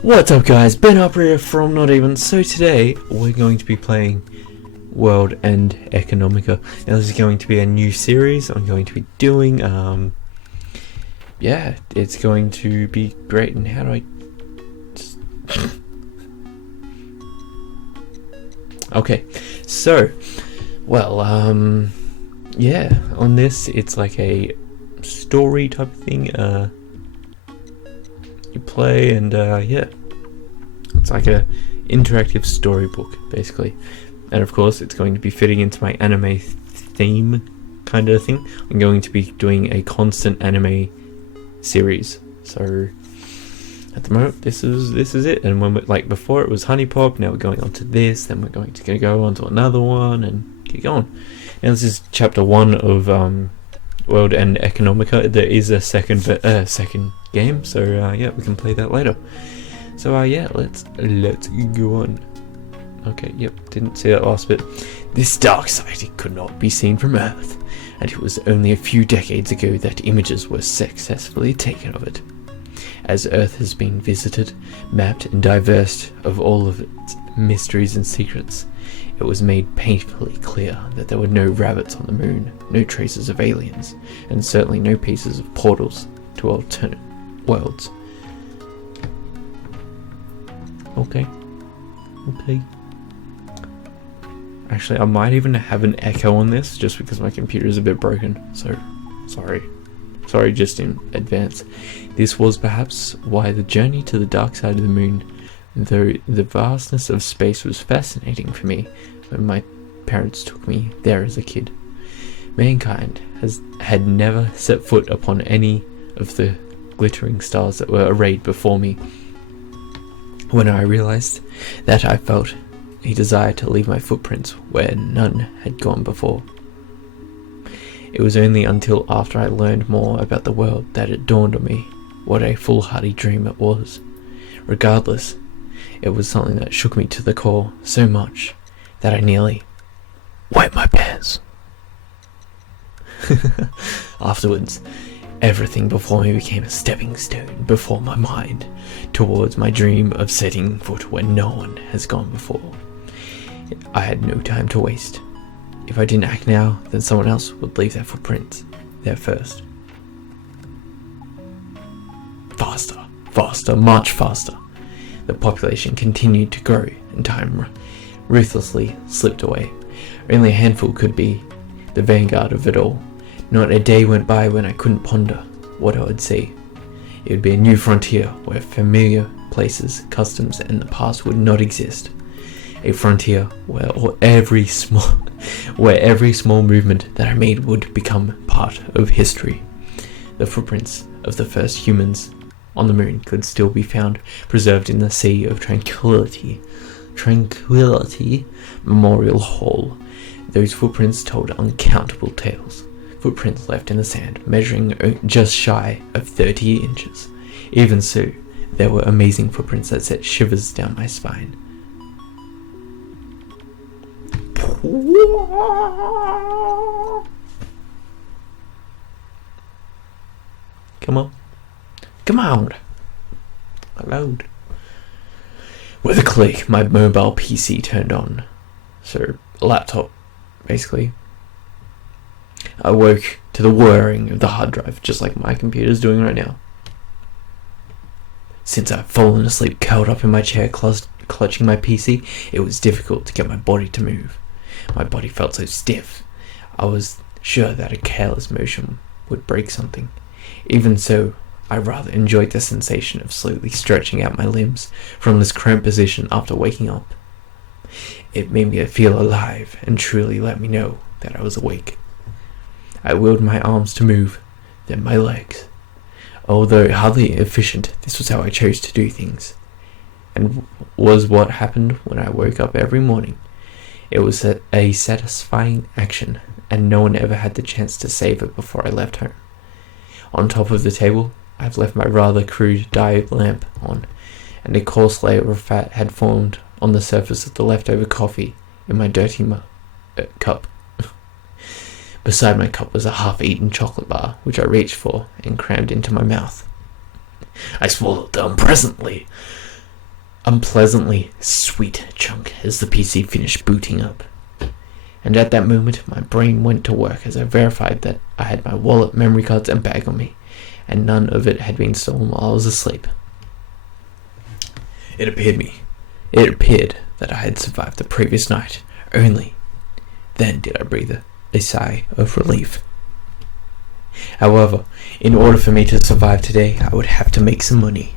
What's up guys, Ben Harper here from Not Even. So today we're going to be playing World and Economica. Now this is going to be a new series I'm going to be doing. Yeah, it's going to be great. And how do I just... Okay, so well, yeah, on this it's like a story type of thing. You play and yeah, it's like a interactive storybook basically, and of course it's going to be fitting into my anime theme kind of thing. I'm going to be doing a constant anime series, so at the moment this is it. And when we, like before it was Honey Pop, now we're going on to this, then we're going to go on to another one and keep going. And this is chapter 1 of World and Economica. There is a second game, so yeah, we can play that later. So yeah, let's go on. Okay, yep, didn't see that last bit. This dark side, it could not be seen from Earth, and it was only a few decades ago that images were successfully taken of it. As Earth has been visited, mapped, and divested of all of its mysteries and secrets, it was made painfully clear that there were no rabbits on the moon, no traces of aliens, and certainly no pieces of portals to alternate worlds. Okay. Actually, I might even have an echo on this just because my computer is a bit broken, so sorry just in advance. This was perhaps why the journey to the dark side of the moon, though the vastness of space was fascinating for me when my parents took me there as a kid. Mankind had never set foot upon any of the glittering stars that were arrayed before me. When I realized that, I felt a desire to leave my footprints where none had gone before. It was only until after I learned more about the world that it dawned on me what a foolhardy dream it was. Regardless, it was something that shook me to the core so much that I nearly wet my pants. Afterwards, everything before me became a stepping stone before my mind towards my dream of setting foot where no one has gone before. I had no time to waste. If I didn't act now, then someone else would leave their footprints there first. Faster, much faster. The population continued to grow, and time ruthlessly slipped away. Only a handful could be the vanguard of it all. Not a day went by when I couldn't ponder what I would see. It would be a new frontier where familiar places, customs, and the past would not exist. A frontier where every small movement that I made would become part of history. The footprints of the first humans on the moon could still be found preserved in the Sea of Tranquility Memorial Hall. Those footprints told uncountable tales. Footprints left in the sand, measuring just shy of 30 inches. Even so, there were amazing footprints that set shivers down my spine. Come on. Load. With a click, my mobile PC turned on. So, a laptop, basically. I woke to the whirring of the hard drive, just like my computer's doing right now. Since I'd fallen asleep curled up in my chair clutching my PC, it was difficult to get my body to move. My body felt so stiff. I was sure that a careless motion would break something. Even so, I rather enjoyed the sensation of slowly stretching out my limbs from this cramped position after waking up. It made me feel alive and truly let me know that I was awake. I willed my arms to move, then my legs. Although hardly efficient, this was how I chose to do things, and was what happened when I woke up every morning. It was a satisfying action, and no one ever had the chance to save it before I left home. On top of the table, I've left my rather crude diode lamp on, and a coarse layer of fat had formed on the surface of the leftover coffee in my dirty cup. Beside my cup was a half-eaten chocolate bar, which I reached for and crammed into my mouth. I swallowed the unpleasantly sweet chunk as the PC finished booting up. And at that moment, my brain went to work as I verified that I had my wallet, memory cards, and bag on me, and none of it had been stolen while I was asleep. It appeared that I had survived the previous night. Only then did I breathe a sigh of relief. However, in order for me to survive today, I would have to make some money.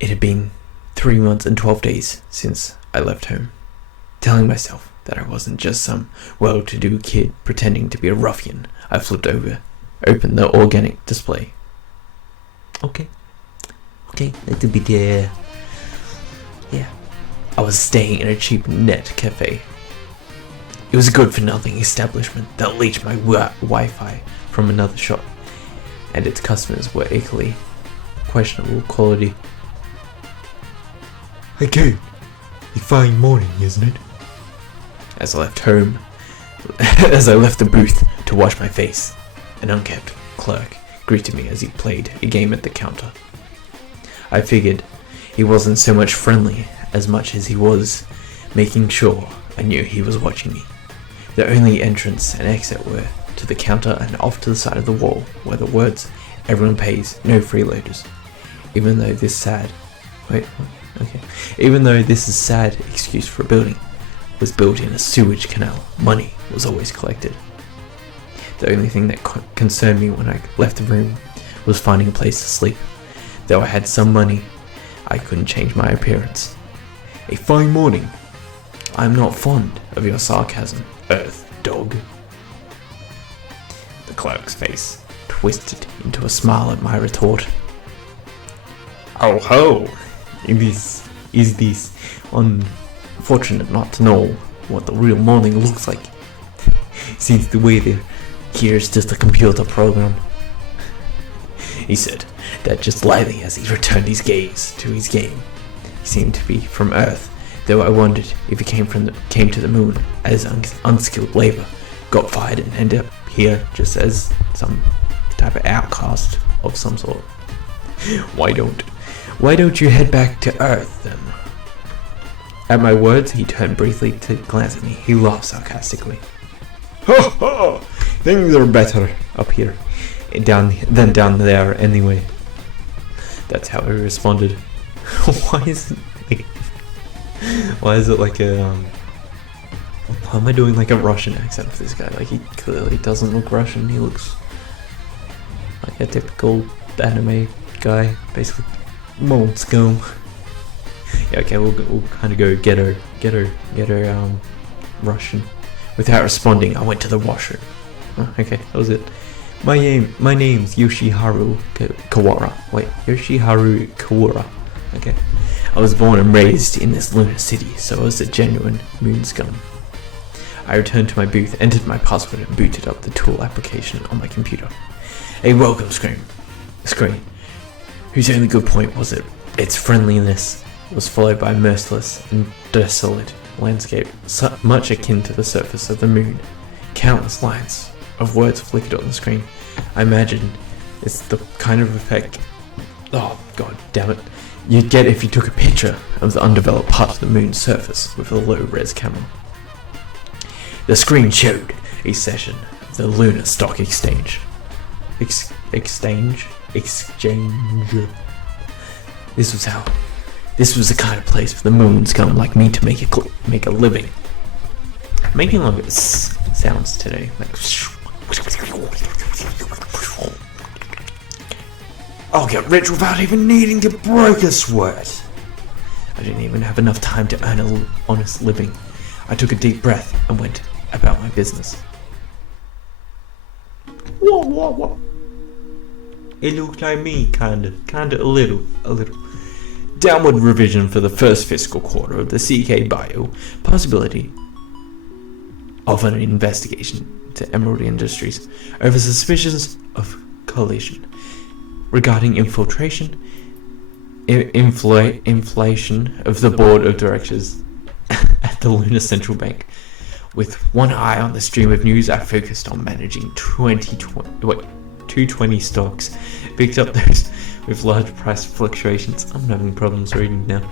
It had been 3 months and 12 days since I left home. Telling myself that I wasn't just some well-to-do kid pretending to be a ruffian, I flipped open the organic display. Okay, that'll be there. Yeah. I was staying in a cheap net cafe. It was a good-for-nothing establishment that leached my Wi-Fi from another shop, and its customers were equally questionable quality. Okay, a fine morning, isn't it? As I left the booth to wash my face, an unkempt clerk greeted me as he played a game at the counter. I figured he wasn't so much friendly as much as he was making sure I knew he was watching me. The only entrance and exit were to the counter and off to the side of the wall were the words, "Everyone pays, no freeloaders." Even though this is sad excuse for a building was built in a sewage canal, money was always collected. The only thing that concerned me when I left the room was finding a place to sleep. Though I had some money, I couldn't change my appearance. A fine morning. I'm not fond of your sarcasm, Earth Dog. The clerk's face twisted into a smile at my retort. Oh ho! Is this unfortunate not to know what the real morning looks like? Since the way here is just a computer program. He said that just lightly as he returned his gaze to his game. He seemed to be from Earth, though I wondered if he came to the moon as unskilled labor, got fired and ended up here just as some type of outcast of some sort. Why don't you head back to Earth then? At my words, he turned briefly to glance at me. He laughed sarcastically. Ho ho! Things are better up here than down there anyway. That's how I responded. Why is it like a why am I doing like a Russian accent for this guy? Like, he clearly doesn't look Russian. He looks like a typical anime guy, basically. Scum. Yeah, okay, we'll kind of go ghetto Russian. Without responding, I went to the washroom. Oh, okay, that was it. My name's Yoshiharu Kawara. Wait, Yoshiharu Kawara. Okay. I was born and raised in this lunar city, so I was a genuine moon scum. I returned to my booth, entered my password, and booted up the tool application on my computer. A welcome screen, whose only good point was its friendliness, was followed by a merciless and desolate landscape, much akin to the surface of the moon. Countless lines of words flickered on the screen. I imagine it's the kind of effect, oh god damn it, you'd get if you took a picture of the undeveloped part of the moon's surface with a low-res camera. The screen showed a session of the Lunar Stock Exchange. Exchange. This was the kind of place for the moon scum like me to make a living. Making a lot of sounds today, like. I'll get rich without even needing to break a sweat. I didn't even have enough time to earn an honest living. I took a deep breath and went about my business. Whoa. It looked like me, kinda, a little. Downward revision for the first fiscal quarter of the CK Bio. Possibility of an investigation to Emerald Industries over suspicions of collusion regarding inflation of the board of directors at the Lunar Central Bank. With one eye on the stream of news, I focused on managing 220 220 stocks. Picked up those with large price fluctuations. I'm having problems reading now.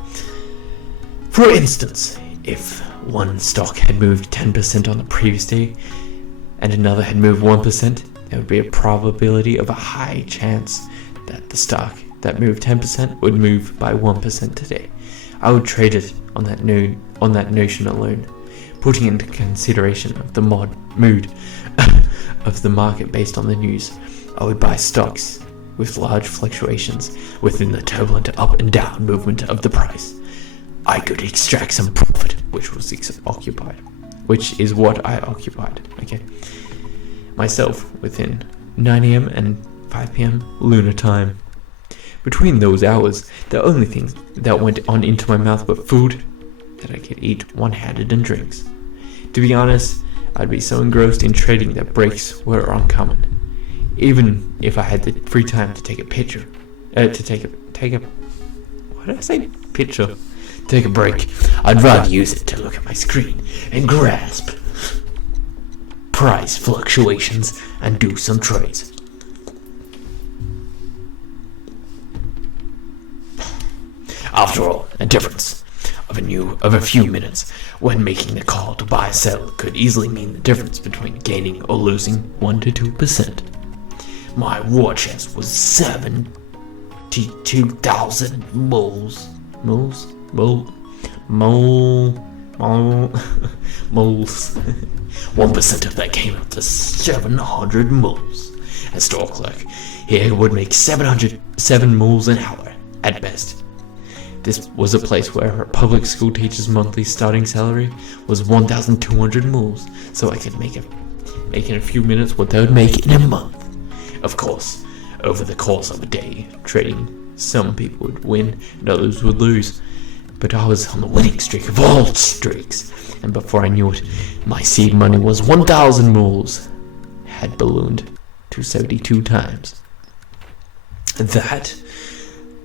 For instance, if one stock had moved 10% on the previous day and another had moved 1%, there would be a probability of a high chance that the stock that moved 10% would move by 1% today. I would trade it on that notion alone, putting into consideration of the mood of the market based on the news. I would buy stocks with large fluctuations within the turbulent up and down movement of the price. I could extract some profit, which is what I occupied. Okay, myself within 9 a.m. and 5 p.m. lunar time. Between those hours, the only things that went on into my mouth were food that I could eat one-handed and drinks. To be honest, I'd be so engrossed in trading that breaks were uncommon. Even if I had the free time to take a picture, take a break, I'd rather use it to look at my screen and grasp price fluctuations and do some trades. After all, a difference of a few minutes when making the call to buy or sell could easily mean the difference between gaining or losing 1 to 2%. My war chest was 72,000 moles. Moles. 1% of that came up to 700 moles. A store clerk here would make 707 moles an hour at best. This was a place where a public school teacher's monthly starting salary was 1,200 moles, so I could make in a few minutes what they would make in a month. Of course, over the course of a day, trading, some people would win and others would lose. But I was on the winning streak of all streaks, and before I knew it, my seed money was 1,000 moles, had ballooned to 72 times. That,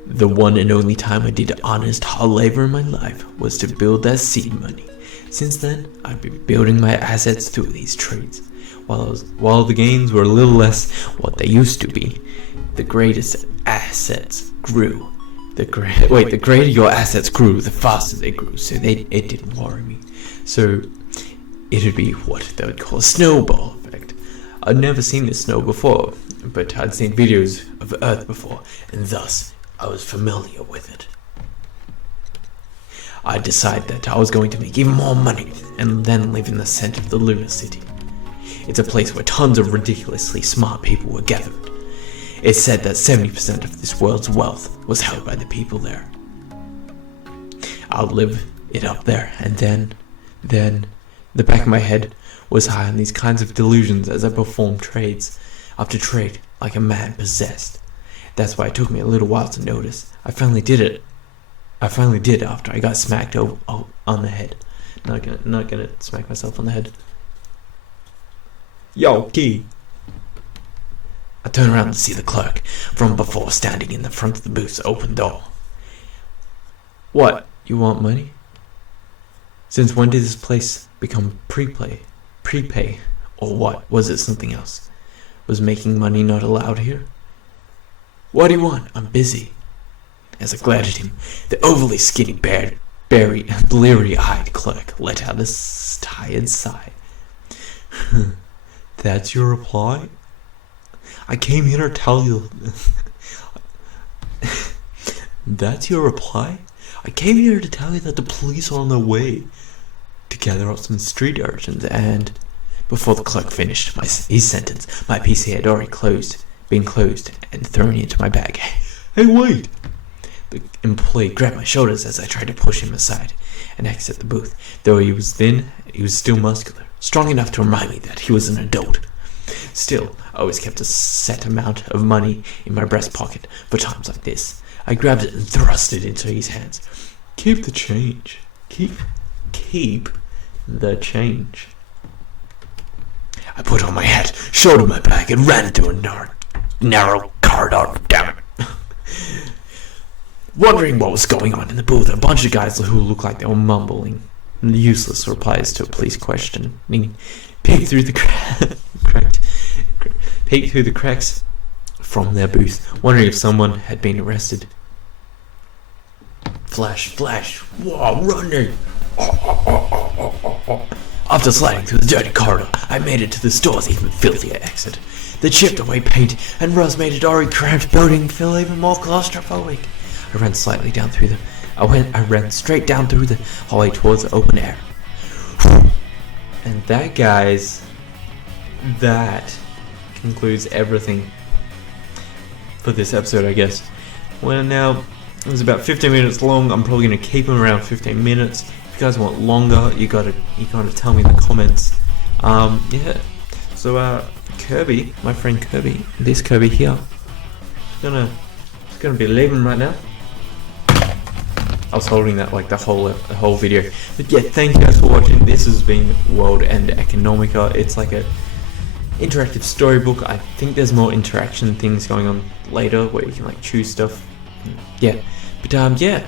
the one and only time I did honest hard labor in my life, was to build that seed money. Since then, I've been building my assets through these trades. While the gains were a little less what they used to be, the greatest assets grew. The greater your assets grew, the faster they grew, so it didn't worry me. So it would be what they would call a snowball effect. I'd never seen this snow before, but I'd seen videos of Earth before, and thus I was familiar with it. I decided that I was going to make even more money and then live in the center of the lunar city. It's a place where tons of ridiculously smart people were gathered. It's said that 70% of this world's wealth was held by the people there. I'll live it up there, and then, the back of my head was high on these kinds of delusions as I performed trades after trade like a man possessed. That's why it took me a little while to notice. I finally did it. After I got smacked on the head. Not gonna smack myself on the head. Yo, key. I turned around to see the clerk from before standing in the front of the booth's open door. What? You want money? Since when did this place become prepay? Or what? Was it something else? Was making money not allowed here? What do you want? I'm busy. As I glared at him, the overly skinny, bleary-eyed clerk let out a tired sigh. That's your reply? I came here to tell you... That's your reply? I came here to tell you that the police are on their way to gather up some street urchins and... Before the clerk finished his sentence, my PC had already been closed and thrown into my bag. Hey, wait! The employee grabbed my shoulders as I tried to push him aside and exit the booth. Though he was thin, he was still muscular, strong enough to remind me that he was an adult. Still, I always kept a set amount of money in my breast pocket for times like this. I grabbed it and thrust it into his hands. Keep the change. Keep the change. I put on my hat, shouldered my bag, and ran into a narrow corridor. Damn it. Wondering what was going on in the booth, a bunch of guys who looked like they were mumbling useless replies to a police question. Peeked through the cracks from their booth, wondering if someone had been arrested. Flash, whoa, running! After sliding through the dirty corridor, I made it to the store's even filthier exit. The chipped away paint and rust-mated already cramped building feel even more claustrophobic. I ran slightly down through them. I ran straight down through the hallway towards the open air. And that, guys, that concludes everything for this episode, I guess. Well, now, it was about 15 minutes long. I'm probably going to keep them around 15 minutes. If you guys want longer, you gotta tell me in the comments. Yeah. So, Kirby, my friend Kirby, this Kirby here, is gonna be leaving right now. I was holding that like the whole video. But yeah, thank you guys for watching. This has been World and Economica. It's like a interactive storybook. I think there's more interaction things going on later where you can like choose stuff. Yeah. But yeah.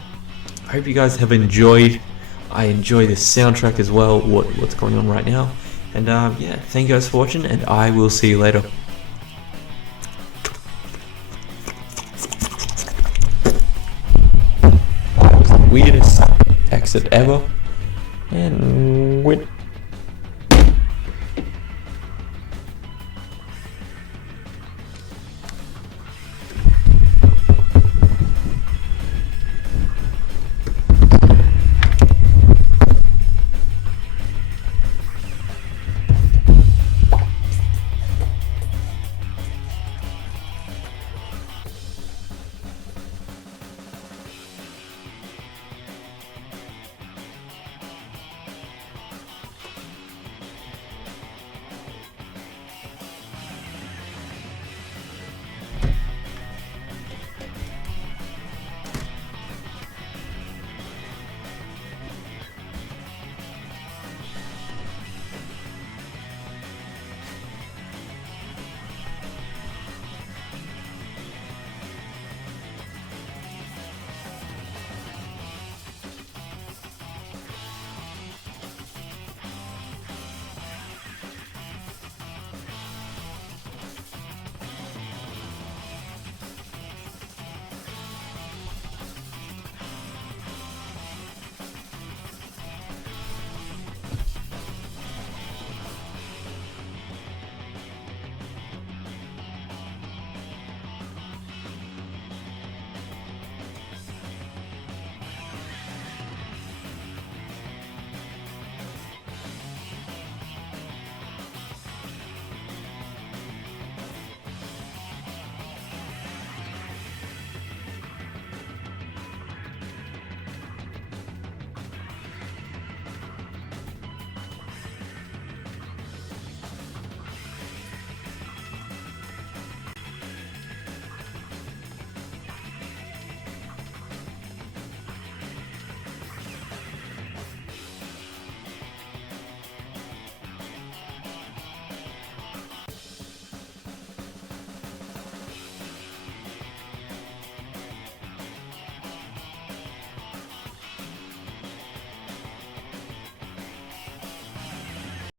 I hope you guys have enjoyed. I enjoy the soundtrack as well, what's going on right now. And yeah, thank you guys for watching, and I will see you later. Weirdest exit ever, and